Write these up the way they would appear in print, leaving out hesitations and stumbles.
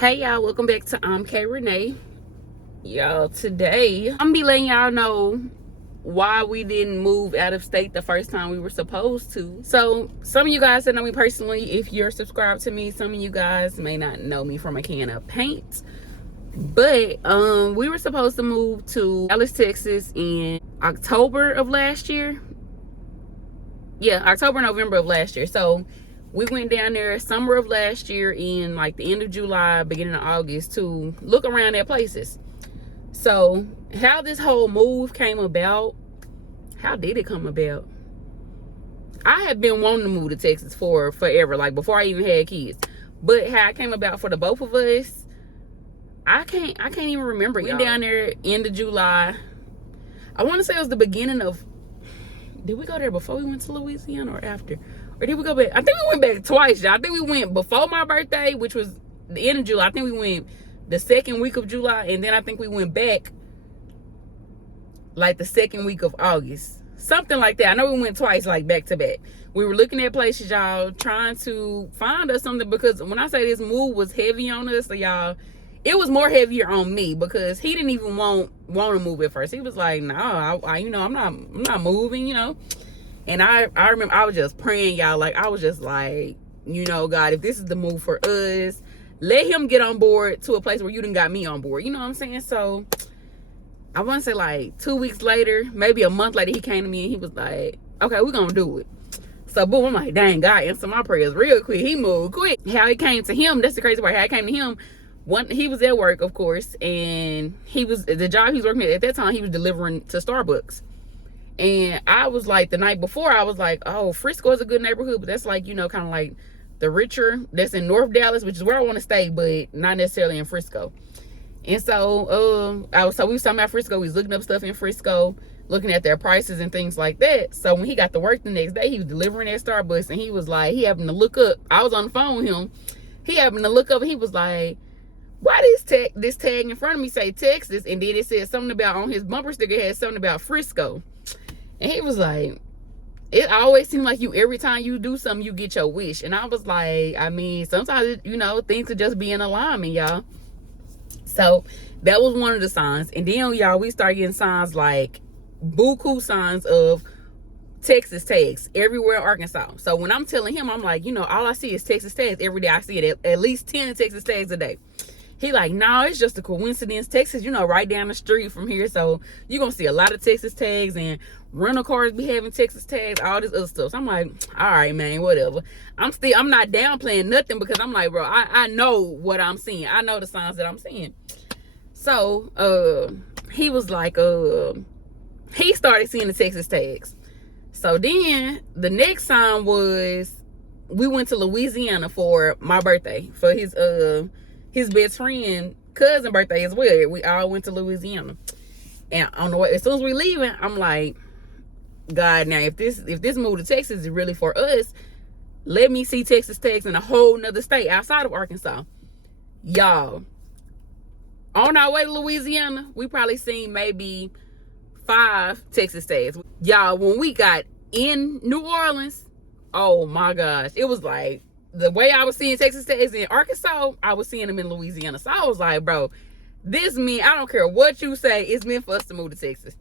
Hey y'all, welcome back to iAmkayyRonee. Y'all, today I'm gonna be letting y'all know why we didn't move out of state the first time we were supposed to. So some of you guys that know me personally, if you're subscribed to me, some of you guys may not know me from a can of paint. But we were supposed to move to Dallas, Texas in October of last year. Yeah, October, November of last year. So we went down there summer of last year in like the end of July, beginning of August to look around at places. So how this whole move came about, how did it come about? I had been wanting to move to Texas for forever, like before I even had kids. But how it came about for the both of us, I can't even remember. We went down there end of July. I want to say it was the beginning of, did we go there before we went to Louisiana or after? Or did we go back? I think we went back twice, y'all. I think we went before my birthday, which was the end of July. I think we went the second week of July. And then I think we went back like the second week of August. Something like that. I know we went twice, like back to back. We were looking at places, y'all, trying to find us something. Because when I say this move was heavy on us, so y'all, it was more heavier on me because he didn't even want to move at first. He was like, "No, I'm not moving, And I remember I was just praying, y'all. Like I was just like, God, if this is the move for us, let him get on board to a place where you done got me on board. You know what I'm saying? So I want to say like 2 weeks later, maybe a month later, he came to me and he was like, "Okay, we're gonna do it." So boom, I'm like, dang, God answered my prayers real quick. He moved quick. How it came to him, that's the crazy part. How it came to him. He was at work, of course, and the job he was working at that time, he was delivering to Starbucks. And I was like, the night before, I was like, oh, Frisco is a good neighborhood, but that's like, kind of like the richer, that's in North Dallas, which is where I want to stay, but not necessarily in Frisco. And so we was talking about Frisco. We was looking up stuff in Frisco, looking at their prices and things like that. So when he got to work the next day, he was delivering at Starbucks, and he was like, he happened to look up. I was on the phone with him. He happened to look up, and he was like, why this tag in front of me say Texas? And then it said something about, on his bumper sticker, it had something about Frisco. And he was like, it always seems like every time you do something, you get your wish. And I was like, I mean, sometimes, things could just be in alignment, y'all. So that was one of the signs. And then, y'all, we started getting signs like buku signs of Texas tags everywhere in Arkansas. So when I'm telling him, I'm like, all I see is Texas tags every day. I see it at least 10 Texas tags a day. He like, no, it's just a coincidence. Texas, right down the street from here. So you're going to see a lot of Texas tags, and rental cars be having Texas tags, all this other stuff. So I'm like, all right, man, whatever. I'm not downplaying nothing because I'm like, bro, I know what I'm seeing. I know the signs that I'm seeing. So he was like, he started seeing the Texas tags. So then the next sign was, we went to Louisiana for my birthday, for his best friend cousin birthday as well. We all went to Louisiana, and on the way, as soon as we leaving, I'm like, God, now if this move to Texas is really for us, let me see Texas tags in a whole nother state outside of Arkansas. Y'all, on our way to Louisiana, we probably seen maybe 5 Texas tags. Y'all, when we got in New Orleans, oh my gosh, it was like, the way I was seeing Texas tags in Arkansas, I was seeing them in Louisiana. So I was like, bro, this mean, I don't care what you say, it's meant for us to move to Texas.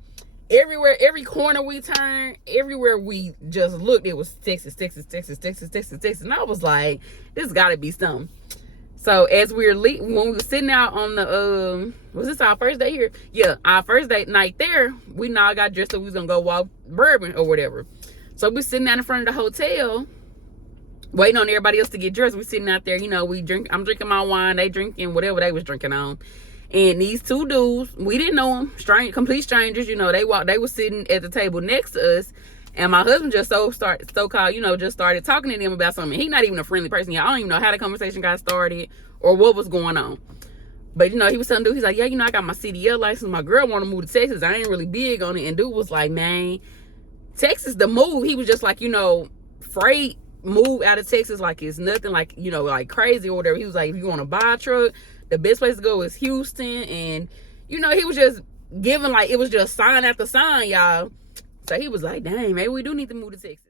Everywhere, every corner we turned, everywhere we just looked, it was Texas, Texas, Texas, Texas, Texas, Texas. And I was like, this got to be something. So as we were when we were sitting out on the, was this our first day here? Yeah, our first day night there, we now got dressed up. We was going to go walk bourbon or whatever. So we sitting out in front of the hotel, waiting on everybody else to get dressed. We sitting out there, I'm drinking my wine, they drinking whatever they was drinking on. And these 2 dudes, we didn't know them, complete strangers, they were sitting at the table next to us. And my husband just just started talking to them about something. He's not even a friendly person. I don't even know how the conversation got started or what was going on. But, he was telling dude, he's like, yeah, I got my CDL license. My girl want to move to Texas. I ain't really big on it. And dude was like, man, Texas, the move. He was just like, freight move out of Texas like it's nothing, like like crazy or whatever. He was like, if you want to buy a truck, the best place to go is Houston. And he was just giving, like, it was just sign after sign, y'all. So he was like, dang, maybe we do need to move to Texas.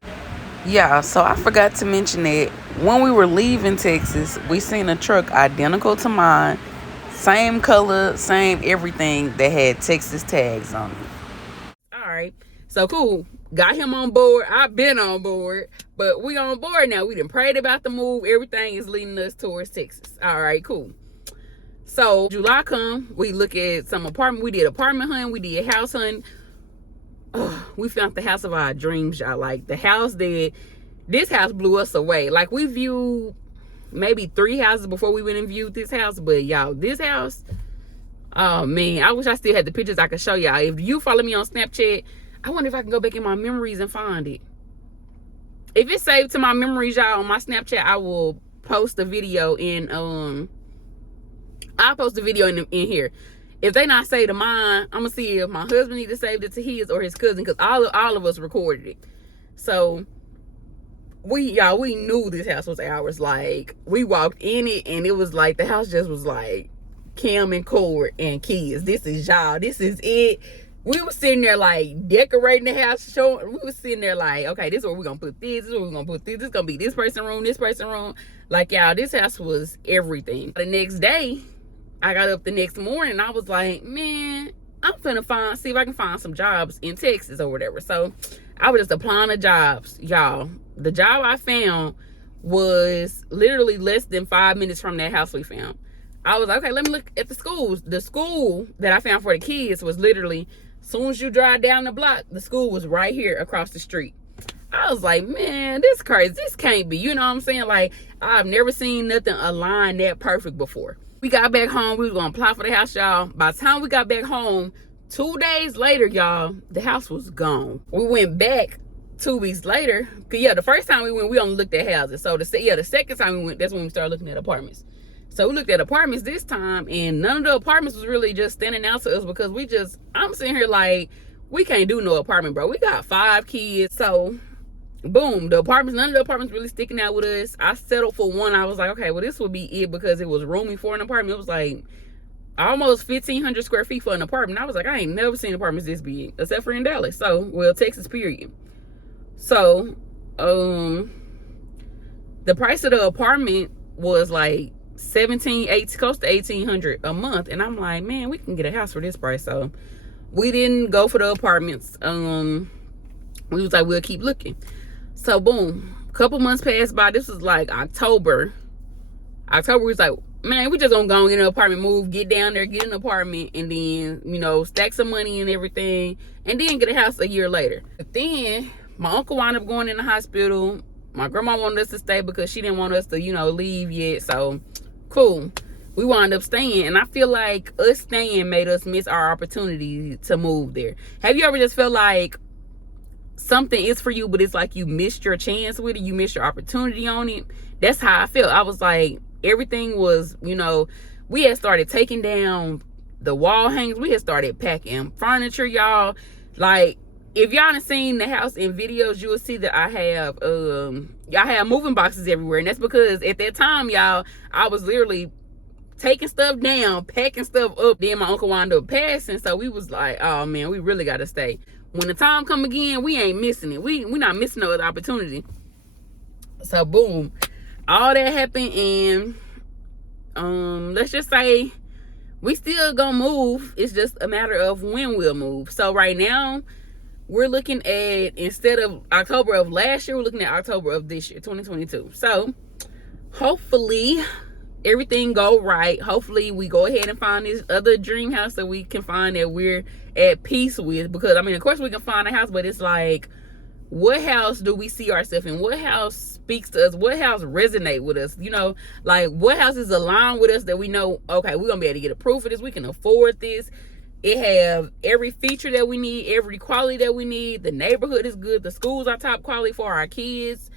Yeah, so I forgot to mention that when we were leaving Texas, we seen a truck identical to mine, same color, same everything, that had Texas tags on it. All right, so cool. Got him on board. I've been on board, but we on board now. We done prayed about the move. Everything is leading us towards Texas. All right, cool. So July come, we look at some apartment. We did apartment hunting. We did house hunting. We found the house of our dreams, y'all. Like the house that this house blew us away. Like we viewed maybe 3 houses before we went and viewed this house, but y'all, this house, oh man, I wish I still had the pictures I could show y'all. If you follow me on Snapchat, I wonder if I can go back in my memories and find it. If it's saved to my memories, y'all, on my Snapchat, I will post a video in I'll post a video in here. If they not saved to mine, I'm gonna see if my husband either saved it to his or his cousin, because all of us recorded it. So we knew this house was ours. Like we walked in it and it was like the house just was like Kim and Cord and kids. This is y'all. This is it. We were sitting there like decorating the house, showing. We were sitting there like, okay, this is where we're gonna put this. This is where we're gonna put this. This is gonna be this person room. This person room. Like y'all, this house was everything. The next day, I got up the next morning and I was like, man, I'm finna see if I can find some jobs in Texas or whatever. So I was just applying to jobs, y'all. The job I found was literally less than 5 minutes from that house we found. I was like, okay, let me look at the schools. The school that I found for the kids was literally, as soon as you drive down the block, the school was right here across the street. I was like, man, this crazy. This can't be. You know what I'm saying? Like, I've never seen nothing align that perfect before. We got back home. We was going to apply for the house, y'all. By the time we got back home, 2 days later, y'all, the house was gone. We went back 2 weeks later. Cause yeah, the first time we went, we only looked at houses. So the second time we went, that's when we started looking at apartments. So we looked at apartments this time, and none of the apartments was really just standing out to us, because I'm sitting here like, we can't do no apartment, bro. We got 5 kids. So boom, none of the apartments really sticking out with us. I settled for one. I was like, okay, well, this would be it, because it was roomy for an apartment. It was like almost 1,500 square feet for an apartment. I was like, I ain't never seen apartments this big, except for in Dallas. So, well, Texas, period. So, the price of the apartment was like close to 1,800 a month. And I'm like, man, we can get a house for this price. So we didn't go for the apartments. We was like, we'll keep looking. So boom, a couple months passed by. This was like October. October was like, man, we just gonna go and get an apartment, move, get down there, get an apartment, and then, you know, stack some money and everything, and then get a house a year later. But then my uncle wound up going in the hospital. My grandma wanted us to stay because she didn't want us to, you know, leave yet. So cool. We wound up staying, and I feel like us staying made us miss our opportunity to move there. Have you ever just felt like something is for you, but it's like you missed your chance with it, you missed your opportunity on it? That's how I felt. I was like, everything was, you know, we had started taking down the wall hangers, we had started packing furniture, y'all. Like, if y'all done seen the house in videos, you will see that I have moving boxes everywhere. And that's because at that time, y'all, I was literally taking stuff down, packing stuff up. Then my uncle wound up passing, so we was like, oh man, we really gotta stay. When the time come again, we ain't missing it. We not missing no other opportunity. So boom, all that happened, and let's just say we still gonna move. It's just a matter of when we'll move. So right now, we're looking at, instead of October of last year, we're looking at October of this year, 2022. So hopefully everything go right. Hopefully we go ahead and find this other dream house that we can find that we're at peace with. Because I mean, of course we can find a house, but it's like, what house do we see ourselves in? What house speaks to us? What house resonate with us? You know, like what house is aligned with us that we know, okay, we're gonna be able to get approved for this, we can afford this. It have every feature that we need, every quality that we need. The neighborhood is good, the schools are top quality for our kids.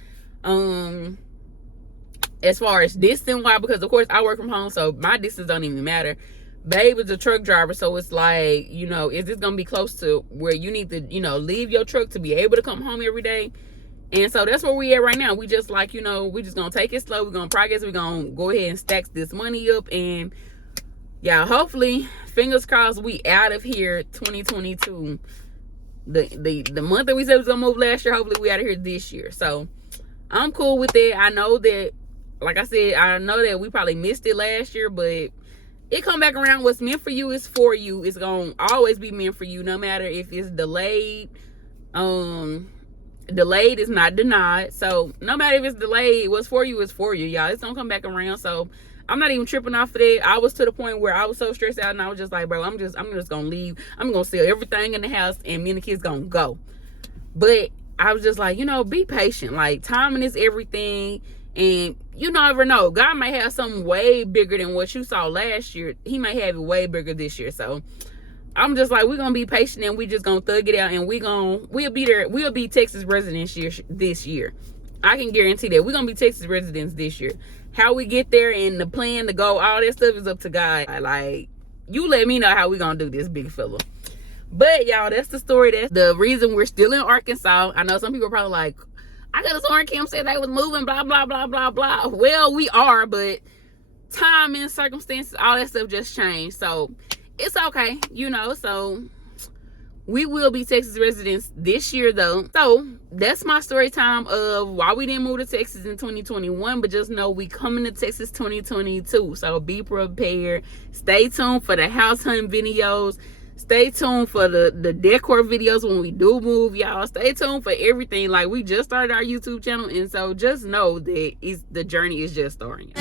As far as distance wise, because of course I work from home, so my distance don't even matter. Babe is a truck driver, so it's like, you know, is this gonna be close to where you need to, you know, leave your truck to be able to come home every day? And so that's where we at right now. We just like, you know, we just gonna take it slow. We're gonna progress. We're gonna go ahead and stack this money up, and yeah, hopefully, fingers crossed, we out of here 2022 The month that we said we was gonna move last year, hopefully we out of here this year. So I'm cool with that. I know that, like I said, I know that we probably missed it last year, but it come back around. What's meant for you is for you. It's gonna always be meant for you, no matter if it's delayed. Delayed is not denied. So no matter if it's delayed, what's for you is for you, y'all. It's gonna come back around. So I'm not even tripping off of that. I was to the point where I was so stressed out, and I was just like, bro, I'm just gonna leave. I'm gonna sell everything in the house, and me and the kids gonna go. But I was just like, be patient. Like, timing is everything. And you never know. God might have something way bigger than what you saw last year. He might have it way bigger this year. So I'm just like, we're gonna be patient, and we just gonna thug it out, and we'll be there. We'll be Texas residents this year. I can guarantee that we're gonna be Texas residents this year. How we get there and the plan to go, all that stuff is up to God. Like, you let me know how we gonna do this, big fella. But y'all, that's the story. That's the reason we're still in Arkansas. I know some people are probably like, I got a story, Kim said they was moving, blah, blah, blah, blah, blah. Well, we are, but time and circumstances, all that stuff just changed. So it's okay, so we will be Texas residents this year, though. So that's my story time of why we didn't move to Texas in 2021, but just know we coming to Texas 2022. So be prepared. Stay tuned for the house hunt videos. Stay tuned for the decor videos when we do move, y'all. Stay tuned for everything. Like, we just started our YouTube channel, and so just know that the journey is just starting.